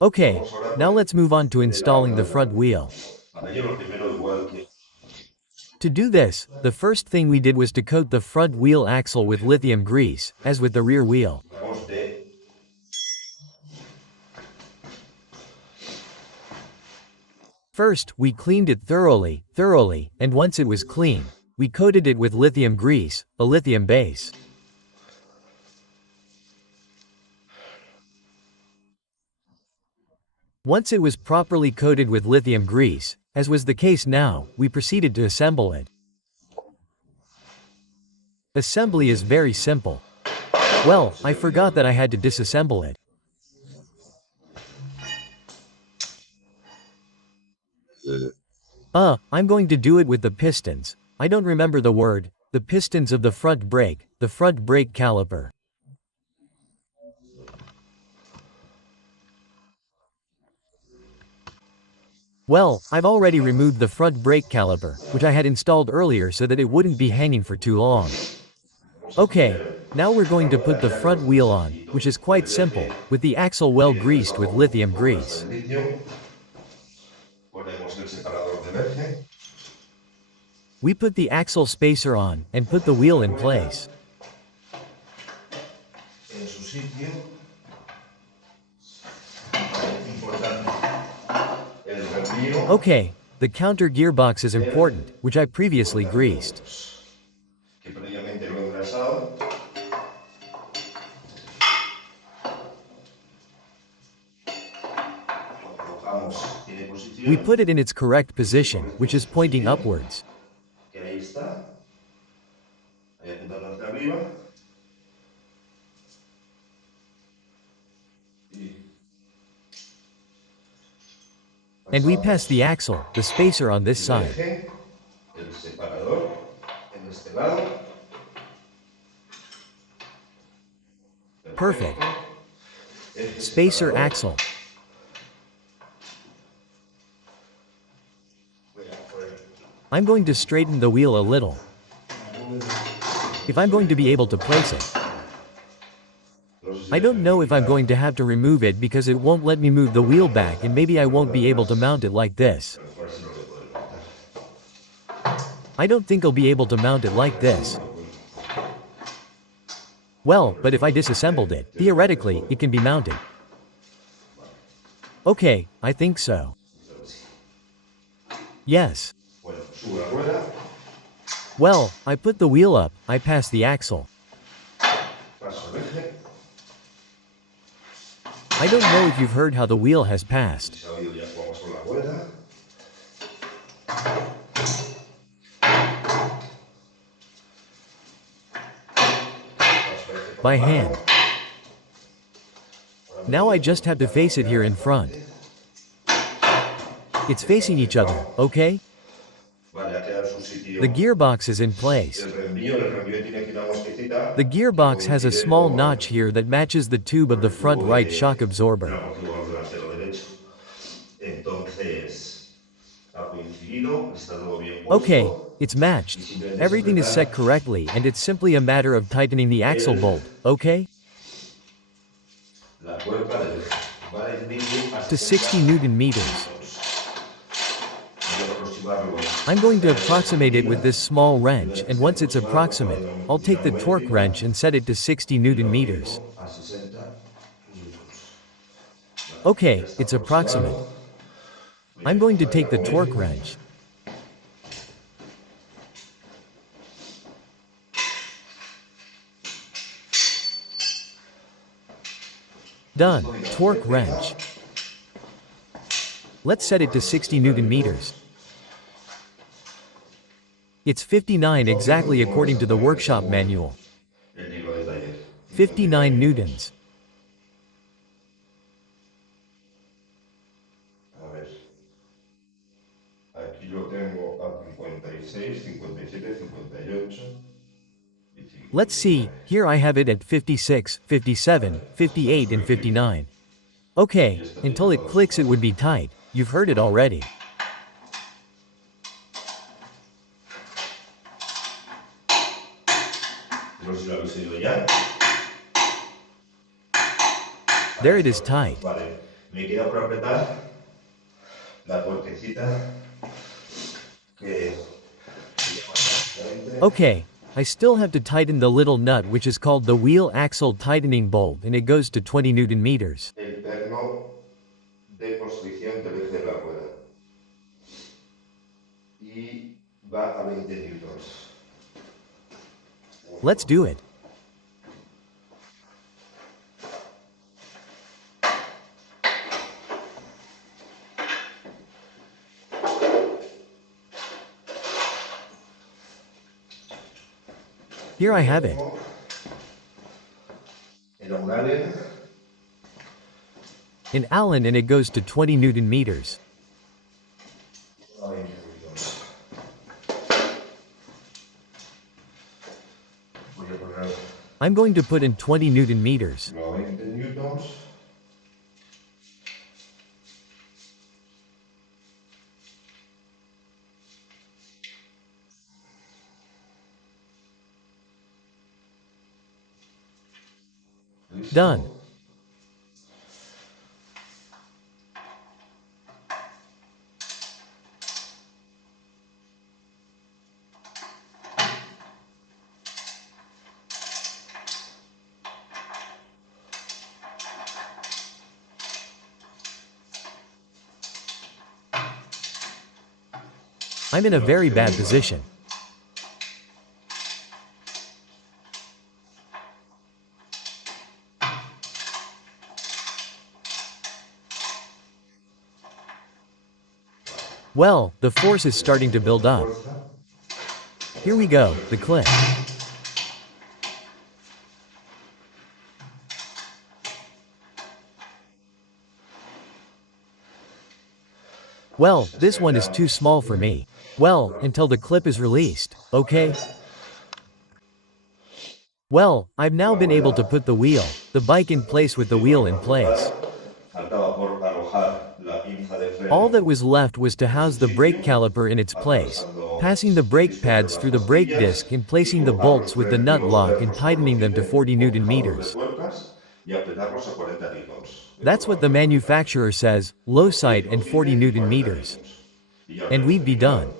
Okay, Vamos ahora con now let's move on to el lado installing the blanco. front wheel. Vale, yo lo primero igual que To do this, the first thing we did was to coat the front wheel axle with lithium grease, as with the rear wheel. vamos de First, we cleaned it thoroughly, and once it was clean, we coated it with lithium grease, a lithium base. Once it was properly coated with lithium grease, as was the case now, we proceeded to assemble it. Assembly is very simple. Well, I forgot that I had to disassemble it. I'm going to do it with the pistons. I don't remember the word, the pistons of the front brake caliper. Well, I've already removed the front brake caliper, which I had installed earlier so that it wouldn't be hanging for too long. vamos a Okay, poner now we're la going to put rueda the ya con front el wheel on, circuito. which is quite Puede ver que simple, with the axle well tiene greased with debajo lithium fórmulas grease. de litio. Ponemos el separador de eje, We put the axle spacer on, and put the wheel la in rueda place. en su sitio. Vale, importante. El reenvío Okay, the counter gearbox is del important, which I previously greased. portaaviones, que previamente lo he engrasado. Lo colocamos en We posición. put it in its correct Sí, position, correcto, which is en pointing posición. upwards. Que ahí está. Ahí apuntando hacia arriba. Y And we pass the pasamos axle, the spacer on this el side. eje, el separador en este lado. Perfecto. Perfect. Eje Spacer separador. axle. Voy a poner I'm going to straighten the wheel a little, la rueda. if I'm going to be able to place it. No sé si I vais a don't know if I'm necesitar, going to have to remove it because it won't let me move the wheel back and maybe I won't be able to mount it like this. pero por si no lo puedo levantar. I don't think I'll be able to mount it like this. Lo puedo. Well, but if I disassembled it, theoretically, it can be mounted. Okay, I think so. Creo que sí. Yes. Bueno, subo la rueda, Well, I put the wheel up, I pass the axle. paso el eje. I don't know if you've heard how the wheel has Si passed. se ha oído, ya jugamos con la rueda. Paso el eje By para abajo. hand. Now I just have to face it here in front. It's facing each other, okay? Vale, ha quedado en su sitio. The gearbox is in place. El reenvío tiene aquí una mosquecita The gearbox que has a coincide small con notch here that matches the tube of con the el front tubo right del shock absorber. amortiguador delantero derecho. Entonces, ha coincidido, está todo bien Okay, puesto. it's Y matched. simplemente es Everything is set apretar correctly and it's simply a matter of tightening the axle el- bolt, okay? la tuerca del eje. Va a ir a To 60 60 Newton meters. Voy a aproximarlo I'm going to cerca de esta approximate it with medida. this small Y wrench una and vez once it's aproximado, approximate, cojo I'll take the una torque métrica wrench and set it to 60 y Newton lo meters. aplico a 60 newtons. Vale, ya Okay, está it's approximate. aproximado. Voy a I'm going to enfocar take la the torque métrica. wrench. Done. Listo, digamos, Torque métrica. wrench. Let's set it to 60 Newton meters. It's 59 exactly according to the workshop manual. El libro de taller. 59 newtons. A ver. Aquí lo tengo a 56, 57, 58 y Let's see, 59. here I have it at 56, 57, 58 and 59. Y Okay, está until it todo clicks it ajustado. would be tight. You've heard it already. No sé si lo habéis oído ya. There Ahí it está is ajustado. tight. Vale. Me queda por apretar la tuerquecita que se llama prácticamente Okay, I still have to tighten the little nut which is called the wheel axle tightening bolt and it goes to 20 Newton meters. el perno de constricción del eje de la rueda y va a 20 newtons. Let's do it. Here I have it. En un allen An Allen and it goes to 20 Newton meters. a 20 newtons. Voy a poner I'm going to put in 20 Newton meters. a 20 newtons. Done. Listo. I'm in a Bueno, very qué bad bonito. position. Well, the force is starting to build up. Fuerza. Here we go, the clip. Well, Se this one is acerca. too small for me. Well, until the clip is released, okay? Well, I've now La been able to rueda. put the bike in place with the Estoy por wheel in place. completar. Faltaba por alojar la pinza de All freno that was left was to en su house the sitio, brake caliper in its place, atravesando passing the el brake diseño pads de through las the brake costillas disc and y placing the colocar los, bolts with the nut los lock and pernos a tightening them to rojite 40 con Newton fijados de meters. tuercas y apretarlos a 40 newtons. Esto That's lo what the hace con manufacturer says, low los 10 side and 40 cojines y Newton 40 meters. newtons. Y ya And tenemos we'd be terminado. done.